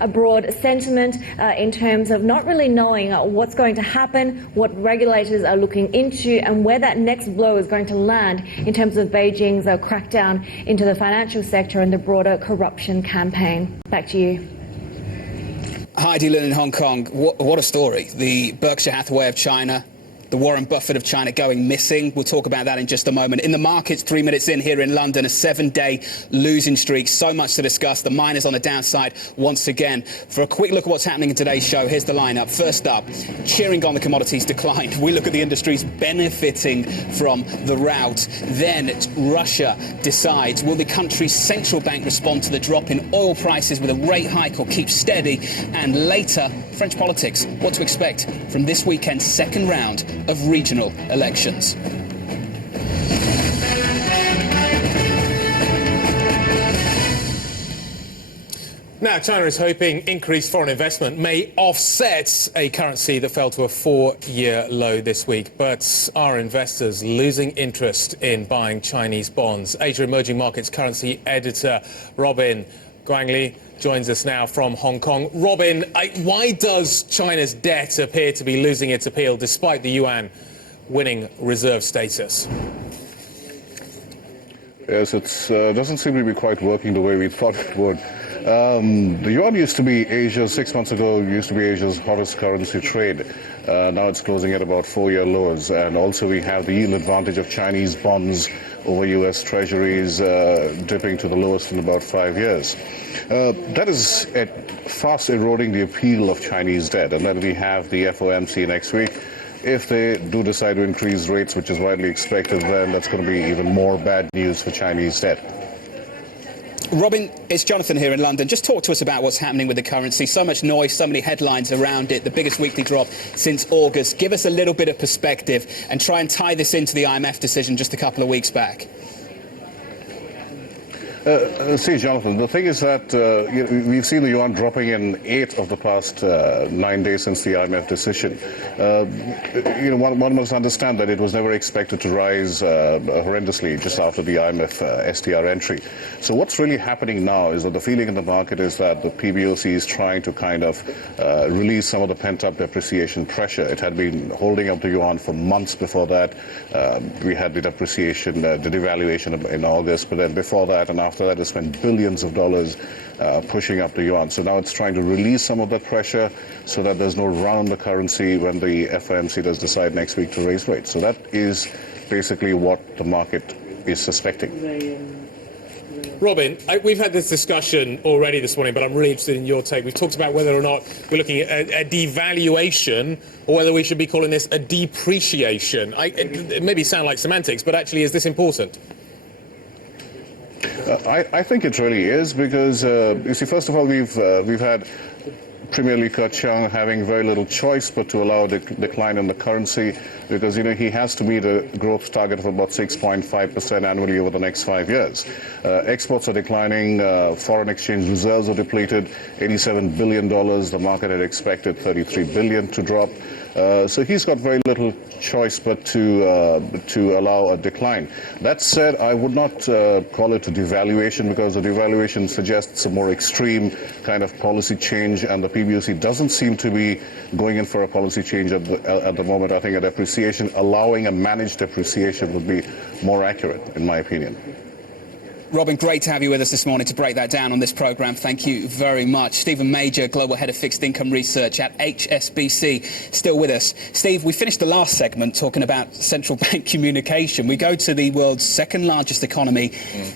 A broad sentiment in terms of not really knowing what's going to happen, what regulators are looking into, and where that next blow is going to land in terms of Beijing's crackdown into the financial sector and the broader corruption campaign. Back to you. Heidi Lin in Hong Kong. What a story. The Berkshire Hathaway of China, the Warren Buffett of China going missing. We'll talk about that in just a moment. In the markets, 3 minutes in here in London, a 7-day losing streak. So much to discuss. The miners on the downside once again. For a quick look at what's happening in today's show, here's the lineup. First up, cheering on the commodities decline. We look at the industries benefiting from the rout. Then Russia decides, will the country's central bank respond to the drop in oil prices with a rate hike or keep steady? And later, French politics. What to expect from this weekend's second round of regional elections. Now, China is hoping increased foreign investment may offset a currency that fell to a 4-year low this week. But are investors losing interest in buying Chinese bonds? Asia Emerging Markets Currency Editor Robin Guangli joins us now from Hong Kong. Robin, why does China's debt appear to be losing its appeal despite the yuan winning reserve status? Yes, it doesn't seem to be quite working the way we thought it would. The yuan used to be Asia's, 6 months ago, used to be Asia's hottest currency trade. Now it's closing at about 4-year lows. And also we have the yield advantage of Chinese bonds over U.S. treasuries dipping to the lowest in about 5 years. That is fast eroding the appeal of Chinese debt. And then we have the FOMC next week. If they do decide to increase rates, which is widely expected, then that's going to be even more bad news for Chinese debt. Robin, it's Jonathan here in London. Just talk to us about what's happening with the currency. So much noise, so many headlines around it, the biggest weekly drop since August. Give us a little bit of perspective and try and tie this into the IMF decision just a couple of weeks back. See, Jonathan, the thing is that we've seen the yuan dropping in 8 of the past 9 days since the IMF decision. One must understand that it was never expected to rise horrendously just after the IMF STR entry. So what's really happening now is that the feeling in the market is that the PBOC is trying to kind of release some of the pent-up depreciation pressure. It had been holding up the yuan for months before that. We had the depreciation, the devaluation in August, but then before that and after that, it spent billions of dollars pushing up the yuan. So now it's trying to release some of that pressure so that there's no run on the currency when the FOMC does decide next week to raise rates. So that is basically what the market is suspecting. Robin, we've had this discussion already this morning, but I'm really interested in your take. We've talked about whether or not we're looking at a devaluation or whether we should be calling this a depreciation. It maybe sound like semantics, but actually, is this important? I think it really is because, you see, first of all, we've had Premier Li Keqiang having very little choice but to allow the decline in the currency because, he has to meet a growth target of about 6.5% annually over the next 5 years. Exports are declining, foreign exchange reserves are depleted, $87 billion. The market had expected $33 billion to drop. So he's got very little choice but to allow a decline. That said, I would not call it a devaluation because a devaluation suggests a more extreme kind of policy change, and the PBOC doesn't seem to be going in for a policy change at the moment. I think a depreciation, allowing a managed depreciation would be more accurate, in my opinion. Robin, great to have you with us this morning to break that down on this programme. Thank you very much. Stephen Major, Global Head of Fixed Income Research at HSBC, still with us. Steve, we finished the last segment talking about central bank communication. We go to the world's second largest economy,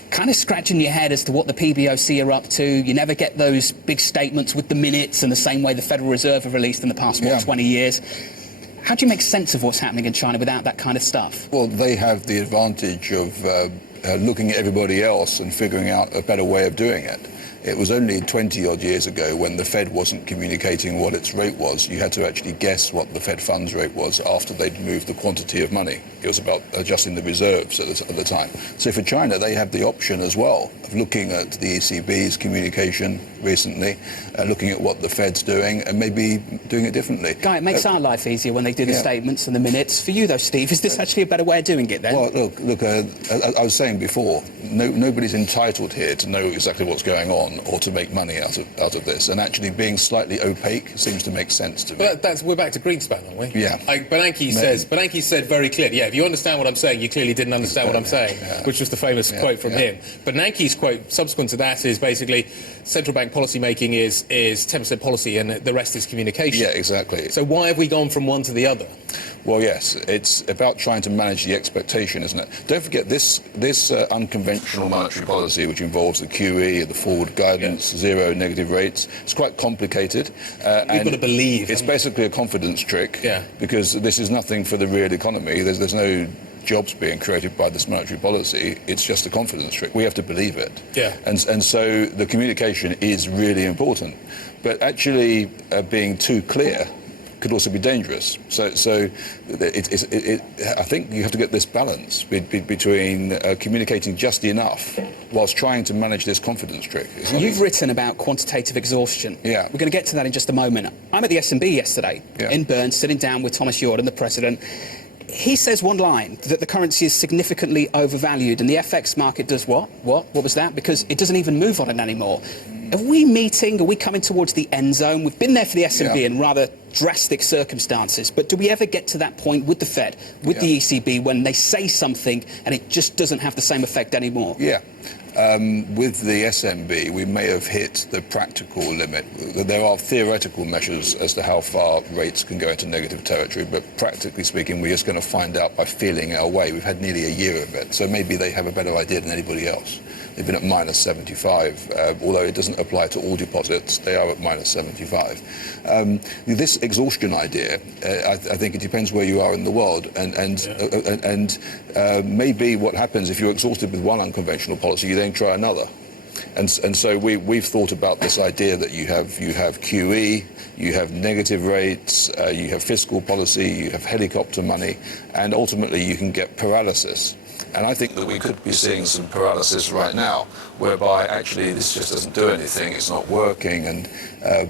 kind of scratching your head as to what the PBOC are up to. You never get those big statements with the minutes in the same way the Federal Reserve have released in the past, 20 years. How do you make sense of what's happening in China without that kind of stuff? Well, they have the advantage of looking at everybody else and figuring out a better way of doing it. It was only 20-odd years ago when the Fed wasn't communicating what its rate was. You had to actually guess what the Fed funds rate was after they'd moved the quantity of money. It was about adjusting the reserves at the time. So for China, they have the option as well of looking at the ECB's communication recently looking at what the Fed's doing and maybe doing it differently. Guy, it makes our life easier when they do the yeah. statements and the minutes. For you, though, Steve, is this actually a better way of doing it, then? Well, look. I was saying before, nobody's entitled here to know exactly what's going on or to make money out of this. And actually, being slightly opaque seems to make sense to me. But we're back to Greenspan, aren't we? Yeah. Bernanke said very clearly, yeah, if you understand what I'm saying, you clearly didn't understand what I'm saying, which was the famous quote from him. Bernanke's quote subsequent to that is basically, central bank policy making is 10% policy and the rest is communication. Yeah, exactly. So why have we gone from one to the other? Well, yes, it's about trying to manage the expectation, isn't it? Don't forget this unconventional monetary policy, which involves the QE, the forward guidance, zero negative rates. It's quite complicated. We've got to believe. It's basically a confidence trick. Yeah. Because this is nothing for the real economy. There's no jobs being created by this monetary policy. It's just a confidence trick. We have to believe it. Yeah. And so the communication is really important. But actually being too clear could also be dangerous. So I think you have to get this balance between communicating just enough whilst trying to manage this confidence trick. You've written about quantitative exhaustion. Yeah. We're going to get to that in just a moment. I'm at the S&B yesterday in Bern, sitting down with Thomas Jordan, the president. He says one line, that the currency is significantly overvalued, and the FX market does what? What was that? Because it doesn't even move on it anymore. Are we coming towards the end zone? We've been there for the S&B in rather drastic circumstances, but do we ever get to that point with the Fed, with the ECB, when they say something and it just doesn't have the same effect anymore? Yeah. With the SMB, we may have hit the practical limit. There are theoretical measures as to how far rates can go into negative territory, but practically speaking, we're just going to find out by feeling our way. We've had nearly a year of it, so maybe they have a better idea than anybody else. They've been at minus 75, although it doesn't apply to all deposits. They are at minus 75. This exhaustion idea, I think it depends where you are in the world, and maybe what happens if you're exhausted with one unconventional policy, you then try another. And so we've thought about this idea that you have QE, you have negative rates, you have fiscal policy, you have helicopter money, and ultimately you can get paralysis. And I think that we could be seeing some paralysis right now, whereby actually this just doesn't do anything, it's not working, and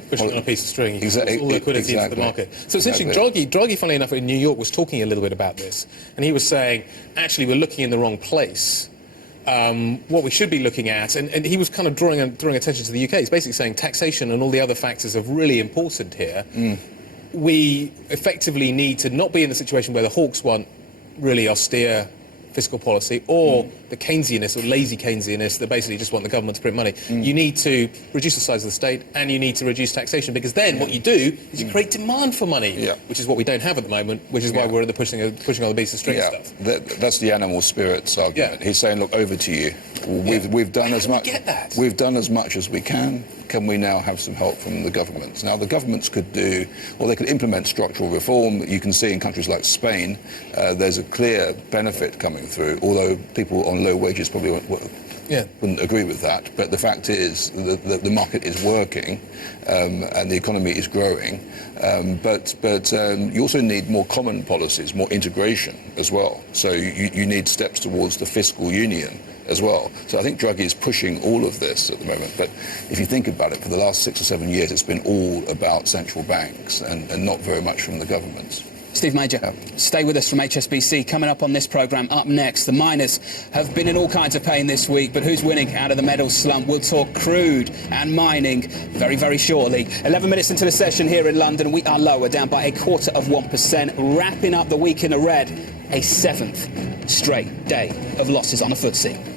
pushing on a piece of string, all liquidity into the market. So it's interesting, Draghi, funnily enough, in New York was talking a little bit about this, and he was saying, actually, we're looking in the wrong place. What we should be looking at, and he was kind of drawing attention to the UK, he's basically saying taxation and all the other factors are really important here. We effectively need to not be in the situation where the hawks want really austere fiscal policy, or the Keynesianists, or lazy Keynesianists that basically just want the government to print money. You need to reduce the size of the state, and you need to reduce taxation, because then what you do is you create demand for money, which is what we don't have at the moment, which is why we're at the pushing on the beast of string stuff. That's the animal spirits argument. He's saying, look, over to you. We've done as much. We've done as much as we can. Can we now have some help from the governments? Now, the governments could they could implement structural reform. You can see in countries like Spain, there's a clear benefit coming through, although people on low wages probably wouldn't agree with that. But the fact is that the market is working and the economy is growing. But you also need more common policies, more integration as well. So you need steps towards the fiscal union as well. So I think Draghi is pushing all of this at the moment. But if you think about it, for the last 6 or 7 years, it's been all about central banks and not very much from the governments. Steve Major, stay with us from HSBC. Coming up on this programme, up next, the miners have been in all kinds of pain this week, but who's winning out of the metals slump? We'll talk crude and mining very, very shortly. 11 minutes into the session here in London, we are lower, down by 0.25%, wrapping up the week in the red, a 7th straight day of losses on the FTSE.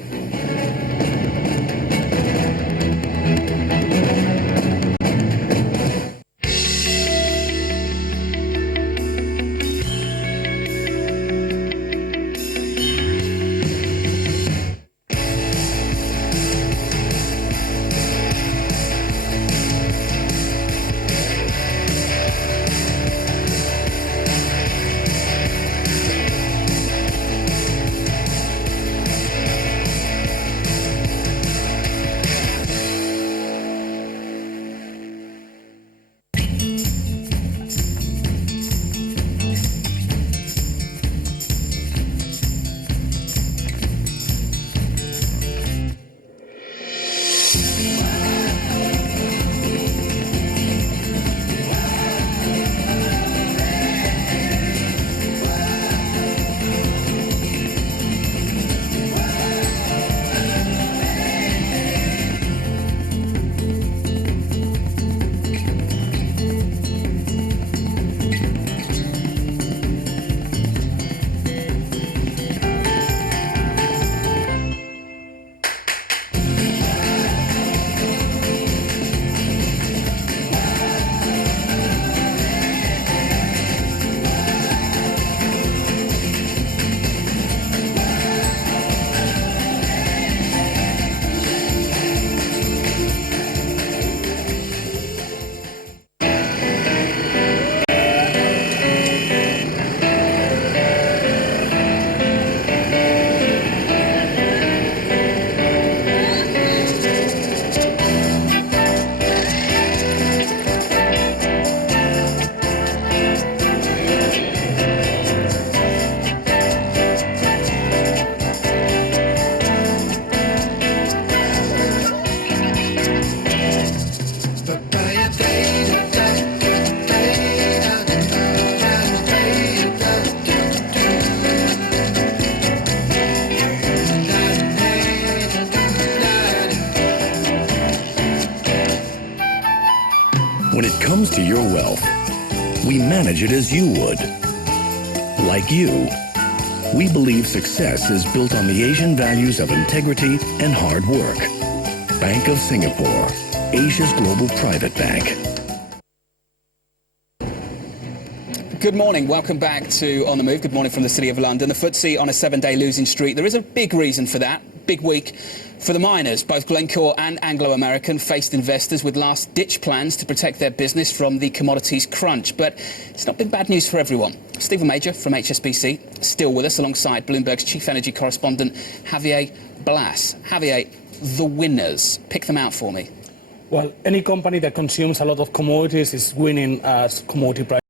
When it comes to your wealth, we manage it as you would. Like you, we believe success is built on the Asian values of integrity and hard work. Bank of Singapore, Asia's global private bank. Good morning. Welcome back to On the Move. Good morning from the City of London. The FTSE on a 7-day losing streak. There is a big reason for that. Big week for the miners. Both Glencore and Anglo American faced investors with last-ditch plans to protect their business from the commodities crunch. But it's not been bad news for everyone. Stephen Major from HSBC still with us alongside Bloomberg's chief energy correspondent Javier Blas. Javier, the winners. Pick them out for me. Well, any company that consumes a lot of commodities is winning as commodity prices